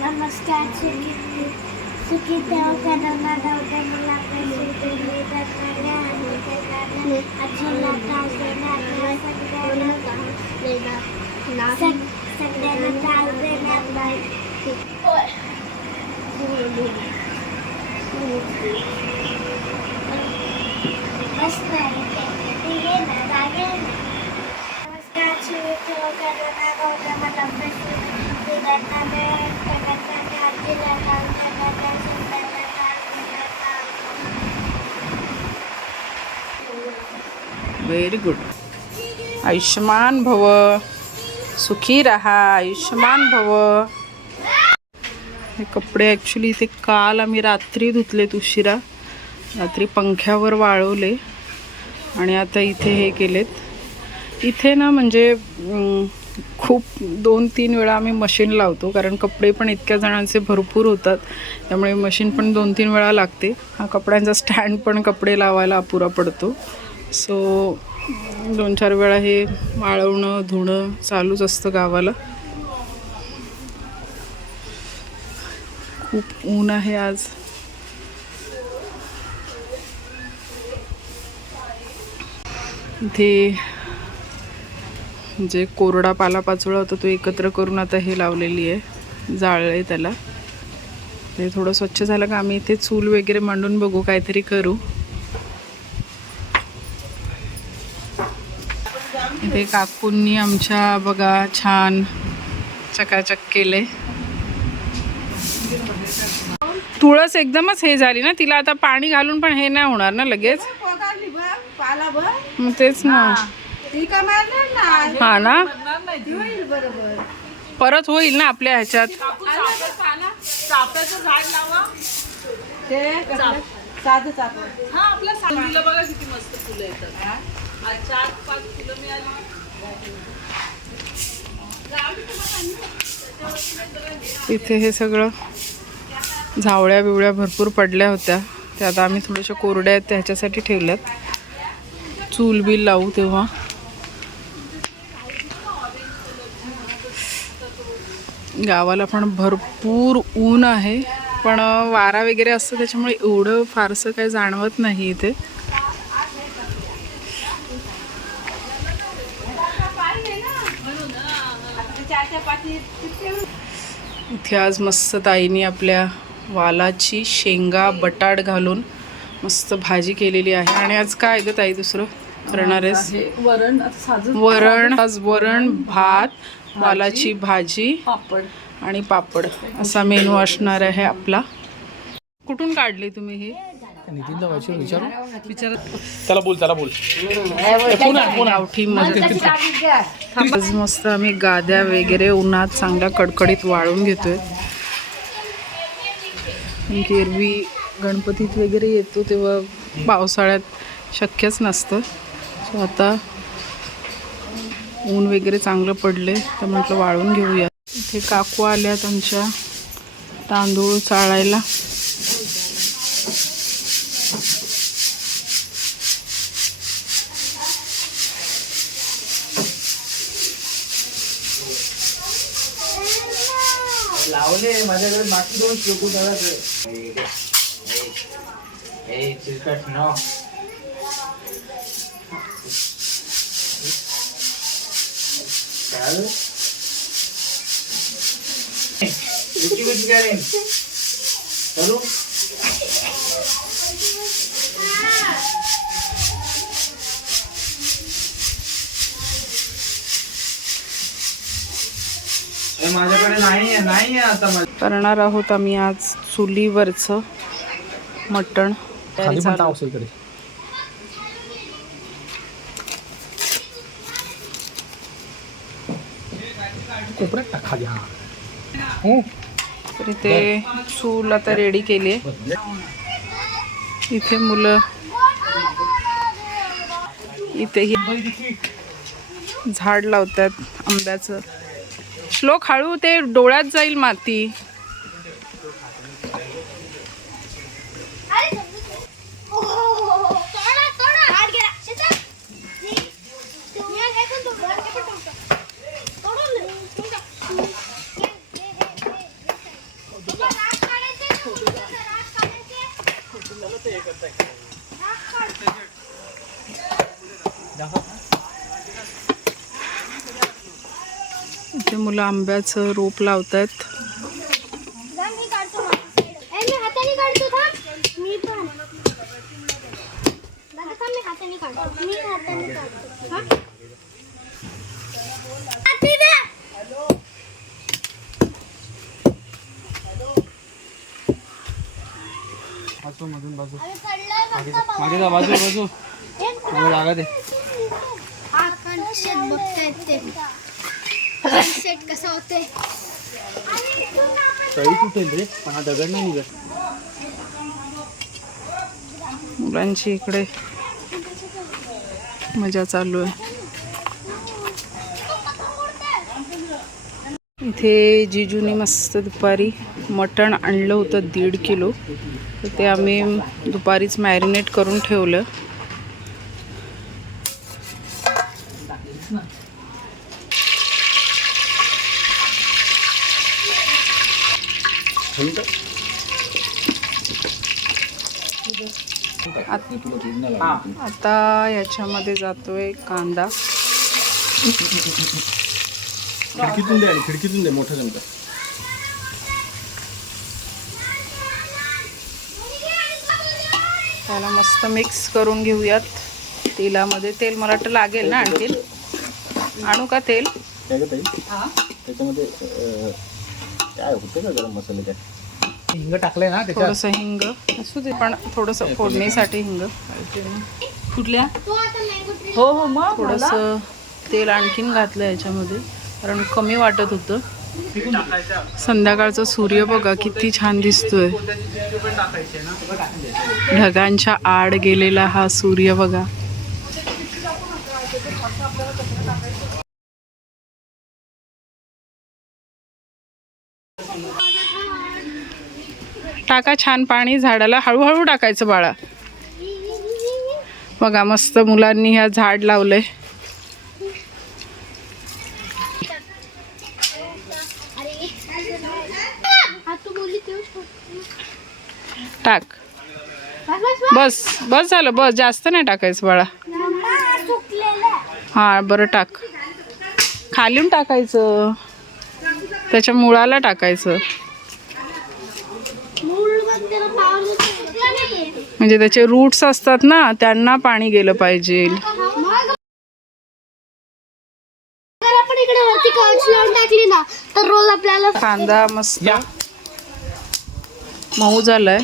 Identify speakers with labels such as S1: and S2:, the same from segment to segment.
S1: नमस्कार सुखी सुखी देव करुणा दौते मला पैसे दिले दत्ताने आणि त्याने आजीला त्रास देणार नाही सगळ्यांना सग- सगळ्यांना त्रास देणार नाही मस्त आहे ते ये ना जागे ना नमस्कार सुखी देव करुणा दौते मला पैसे दिले दत्ताने त्याने आजीला त्रास देणार नाही सगळ्यांना त्रास देणार नाही
S2: व्हेरी गुड आयुष्यमान भव. सुखी राहा आयुष्यमान भव. हे कपडे ॲक्च्युली इथे काल आम्ही रात्री धुतलेत उशिरा. रात्री पंख्यावर वाळवले. आणि आता इथे हे केलेत. इथे ना म्हणजे खूप दोन तीन वेळा आम्ही मशीन लावतो. कारण कपडे पण इतक्या जणांचे भरपूर होतात. त्यामुळे मशीन पण दोन तीन वेळा लागते. हा कपड्यांचा स्टँड पण कपडे लावायला अपुरा पडतो. सो दोन चार वेळा हे वाळवणं धुणं चालूच असतं गावाला. खूप ऊन आहे आज. इथे जे कोरडा पालापाचोळा होता तो एकत्र करून आता हे लावलेली आहे. जाळले त्याला. ते थोडं स्वच्छ झालं का आम्ही इथे चूल वगैरे मांडून बघू काहीतरी करू. इथे काकूंनी आमच्या बघा छान चकाचक केले. तुळस एकदमच हे झाली ना तिला आता पाणी घालून पण हे नाही होणार ना लगेच. मग तेच ना. हा ना? परत होईल ना आपल्या ह्याच्यात.
S3: झाड लावा चार पाच मिळाली.
S2: इथे हे सगळं झावळ्या बिवळ्या भरपूर पडल्या होत्या. त्या आता आम्ही थोड्याशा कोरड्या आहेत त्याच्यासाठी ठेवल्यात. चूल बिल लावू तेव्हा. गावाला पण भरपूर ऊन आहे. पण वारा वगैरे असतं त्याच्यामुळे एवढं फारसं काही जाणवत नाही इथे. इथे आज मस्त ताईने आपल्या वालाची शेंगा बटाट घालून मस्त भाजी केलेली आहे. आणि आज काय ग ताई दुसरं? करणार आहेस?
S3: वरण.
S2: वरण आज वरण भात वालाची भाजी
S3: पापड.
S2: आणि पापड. असा मेनू असणार आहे आपला. कुठून काढले तुम्ही हे?
S4: त्याला बोल त्याला बोल.
S2: गावठी मध्ये आज मस्त आम्ही गाद्या वगैरे उन्हात चांगल्या कडकडीत वाळून घेतोय. एरवी गणपतीत वगैरे येतो तेव्हा पावसाळ्यात शक्यच नसतं. सो आता ऊन वगैरे चांगलं पडले तर म्हटलं वाळून घेऊया. इथे काकू आल्यात आमच्या तांदूळ चाळायला.
S5: लावले माझ्याकडे बाकी दोन शेकू दादाकडे चिलकट न चाल. गुची गुची करेन करू माझ्याकडे नाही आहे नाही आहे आता माझ्या
S2: करणार आहोत आम्ही आज चुलीवरचं मटण.
S4: कोपऱ्यात टाक खाली हा. हो.
S2: तर इथे चूल आता रेडी केली आहे. इथे मुलं इथे ही झाड लावतात आंब्याचं. श्लोक हळू ते डोळ्यात जाईल माती. इथे मुलं आंब्याचं रोप लावतायत
S1: जा, मी काढतो माझी side. ए, मी हाताने काढतो थांब. मी पण दादा थांब, मी हाताने काढतो मी हाताने काढतो हा? हाती दे.
S5: बाजू बाजू
S1: अरे पडलंय फक्त बाबा.
S5: मागे जा बाजू बाजू
S1: एक
S5: मला जागा दे
S1: कन्सेट बघतायत ते कन्सेट कसा होते
S5: तुटेल रे? पण हा दगड नाही निघत.
S2: मुलांची इकडे मजा चालू आहे. इथे जिजूने मस्त दुपारी मटण आणलं होतं दीड किलो. तर ते आम्ही दुपारीच मॅरिनेट करून ठेवलं. आता याच्यामध्ये जातोय कांदा.
S5: खिडकीतून दे आणि खिडकीतून दे मोठा चमचा
S2: त्याला मस्त मिक्स करून घेऊयात. तेलामध्ये तेल मला वाटतं लागेल ना आणखी आणू का तेल?
S5: त्याच्यामध्ये काय होतं का गरम मसाले काय हिंग टाकलंय ना
S2: थोडंसं हिंग असू दे पण थोडंसं फोडणीसाठी हिंग.
S6: कुठल्या?
S1: ट्री
S6: हो हो मग
S2: थोडंसं तेल आणखीन घातलं याच्यामध्ये कारण कमी वाटत होतं. संध्याकाळचा सूर्य बघा किती छान दिसतोय. ढगांच्या आड गेलेला हा सूर्य बघा. टाका छान पाणी झाडाला हळूहळू टाकायचं बाळा. बघा मस्त मुलांनी ह्या झाड लावलंय. टाक. बस बस झालं बस. जास्त नाही टाकायचं बाळा.
S1: हां
S2: हा बरं टाक. खालून टाकायचं. त्याच्या मुळाला टाकायचं. म्हणजे त्याचे रूट्स असतात ना त्यांना पाणी गेलं पाहिजे. कांदा मस्त. मऊ झालाय.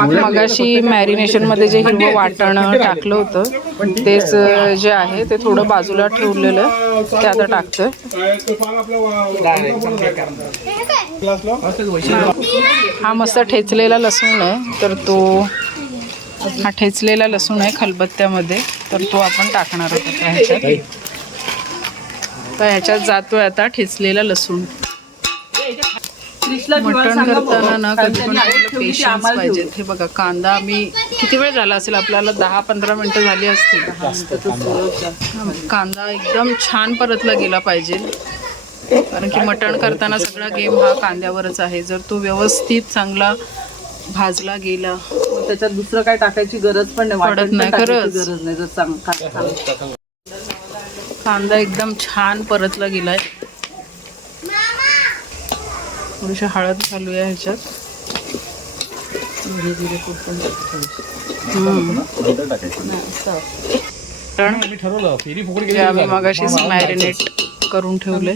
S2: मगाशी मॅरिनेशनमध्ये जे हिरवं वाटण टाकलं होतं तेच जे आहे ते थोडं बाजूला ठेवलेलं. ते आता टाकतोय. हा मस्त ठेचलेला लसूण आहे तर तो हा ठेचलेला लसूण आहे खलबत्त्यामध्ये तर तो आपण टाकणार आहोत ह्याच्यात. तर ह्याच्यात जातोय आता ठेचलेला लसूण. मटण करताना ना कधी पण पेशन्स पाहिजे. हे बघा कांदा आम्ही किती वेळ झाला असेल? आपल्याला दहा पंधरा मिनटं झाली असतील. हा, कांदा. एकदम छान परतला गेला पाहिजे. कारण की मटण करताना सगळा गेम हा कांद्यावरच आहे. जर तो व्यवस्थित चांगला भाजला गेला
S6: त्याच्यात दुसरं काय टाकायची गरज पण नाही.
S2: पडत नाही.
S6: गरज नाही. जर
S2: कांदा एकदम छान परतला गेलाय. थोडीशी हळद घालूया ह्याच्यात. हम्म. मटण
S4: मी ठरवलं फेरी फुकट
S2: जे आम्ही मगाशीच मॅरिनेट करून ठेवले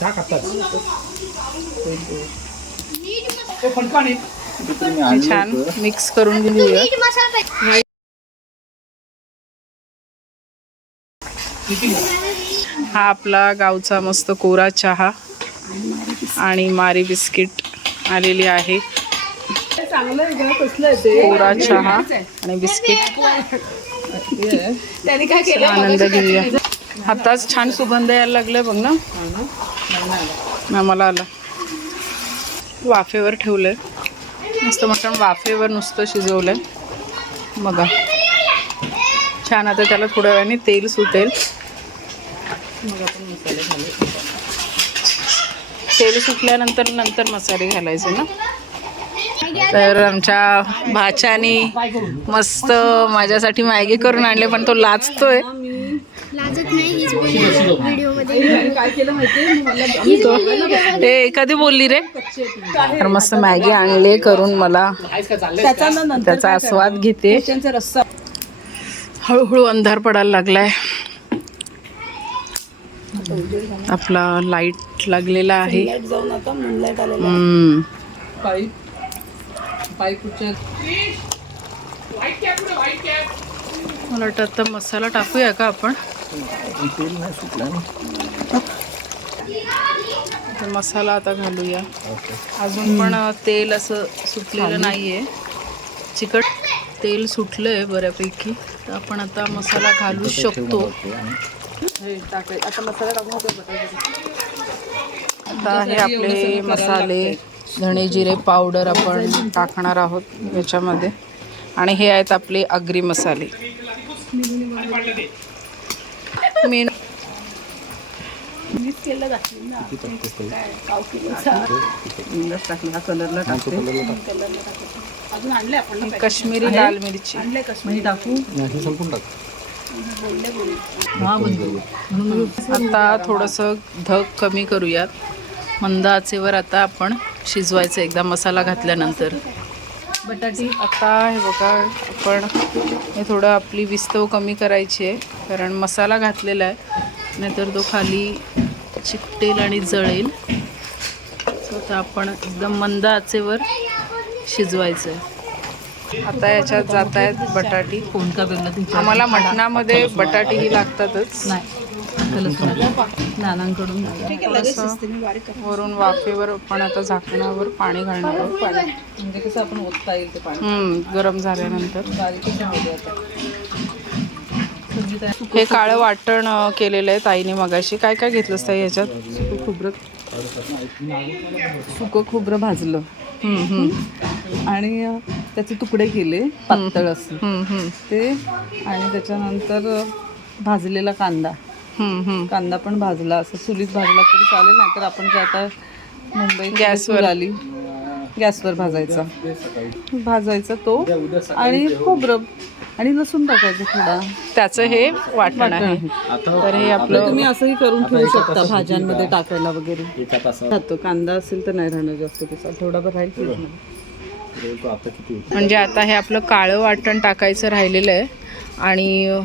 S4: टाक
S2: हे छान मिक्स करून घेऊया हा आपला गावचा मस्त कोरा चहा आणि मारी बिस्किट आलेली आहे. कोरा चहा आणि बिस्किट. आनंद घेऊया. आताच छान सुगंध यायला लागलाय बघ ना. ना? मला आला. वाफेवर ठेवलंय. मस्त मटण वाफेवर नुसतं शिजवलंय. बघा. छान आता त्याला थोड्या वेळाने तेल सुटेल.
S6: मग आपण मसाले घालू
S2: तेल सुटल्यानंतर नंतर मसाले घालायचे ना. तर आमच्या भाच्याने मस्त माझ्यासाठी मॅगी करून आणले पण तो लाचतोय.
S1: लाजत नाही हीच व्हिडिओमध्ये.
S6: काय केलं माहितीये? मला
S2: ए कधी बोलली रे? तर मस्त मॅगी आणले करून मला.
S6: त्याचा ना नंतर
S2: त्याचा आस्वाद घेते.
S6: रस्सा.
S2: हळूहळू अंधार पडायला लागलाय. आपला लाइट लागलेला आहे. मला वाटतं आता मसाला टाकूया का आपण?
S5: तेल नाही सुटलं
S2: मसाला आता घालूया.
S5: ओके.
S2: अजून पण तेल असं सुटलेलं नाहीये. चिकट तेल सुटलंय बऱ्यापैकी. तर आपण आता मसाला घालू शकतो.
S6: हे टाकाय आता मसाला टाकून होतो बटाटे
S2: आता हे आपले मसाले धणे जिरे पावडर आपण टाकणार आहोत याच्यामध्ये. आणि हे आहेत आपले आगरी मसाले. मेन काश्मीरी लाल मिरची.
S6: आणले कश्मीरी. टाकू?
S5: हे संपून टाक.
S6: हा बंधू
S2: आता थोडंसं धग कमी करूयात. मंद आचेवर आता आपण शिजवायचं एकदा मसाला घातल्यानंतर.
S6: बटाटी.
S2: आता हे बघा आपण हे थोडं आपली विस्तव कमी करायची आहे कारण मसाला घातलेला आहे नाहीतर तो खाली चिकटेल आणि जळेल. आता आपण एकदम मंद आचेवर शिजवायचं आहे. आता याच्यात जात आहेत बटाटी.
S6: कोण का वेगळं तुमच्या
S2: आम्हाला मटणामध्ये बटाटीही लागतातच.
S6: नाही. नानांकडून
S2: वरून वाफेवर आपण आता झाकणावर पाणी घालणार आहोत.
S6: म्हणजे कसं आपण ओतता येईल ते पाणी.
S2: गरम झाल्यानंतर. हे काळं वाटण केलेलं आहे ताईने मगाशी. काय काय घेतलंस ताई याच्यात
S6: सुकं खोबरं. सुकं खोबरं भाजलं.
S2: हम्म, हम्म,
S6: आणि त्याचे तुकडे केले पातळ असं. ते आणि त्याच्यानंतर भाजलेला कांदा. कांदा पण भाजला असं चुलीत भाजला तरी चालेल नाहीतर आपण काय आता मुंबईत
S2: गॅसवर.
S6: आली गॅसवर भाजायचा. भाजायचा तो आणि खोबरं आणि लसूण टाकायचं थोडा.
S2: त्याचं हे वाटण आहे. तर हे आपलं
S6: तुम्ही असंही करून ठेवू शकता भाज्यांमध्ये टाकायला वगैरे. कांदा असेल तर नाही राहणार जास्त त्याचा. थोडाफार राहील
S2: म्हणजे आता हे आपलं काळं वाटण टाकायचं राहिलेलं आहे. आणि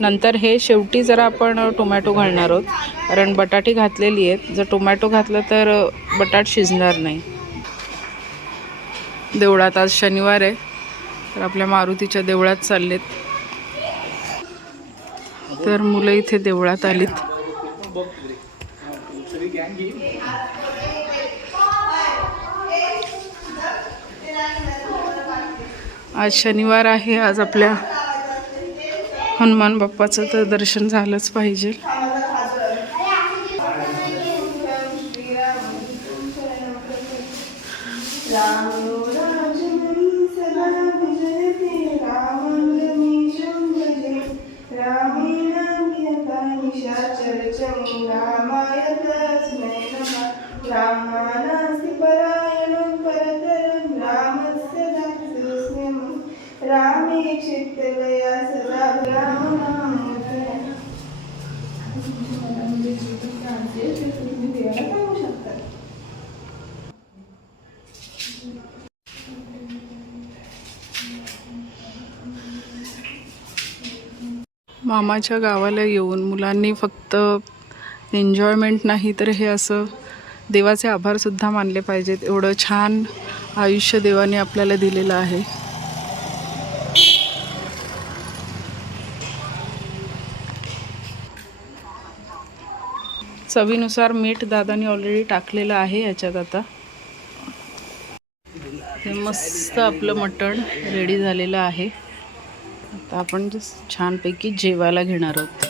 S2: नंतर हे शेवटी जरा आपण टोमॅटो घालणार आहोत. कारण बटाटे घातलेली आहेत. जर टोमॅटो घातलं तर बटाट शिजणार नाही. देवळात आज शनिवार आहे. तर आपल्या मारुतीच्या देवळात चाललेत. तर मुलं इथे देवळात आलीत. आज शनिवार आहे. आज आपल्या हनुमान बाप्पाचं तर दर्शन झालंच पाहिजे
S7: रामे चित्त तुम्ही देवाला सांगू शकता.
S2: मामाच्या गावाला येऊन मुलांनी फक्त एन्जॉयमेंट नाही तर हे असं देवाचे आभारसुद्धा मानले पाहिजेत. एवढं छान आयुष्य देवाने आपल्याला दिलेलं आहे. चवीनुसार मीठ दादानी ऑलरेडी टाकलेलं आहे याच्यात आता. हे मस्त आपलं मटण रेडी झालेलं आहे. आता आपण जस छानपैकी जेवायला घेणार आहोत.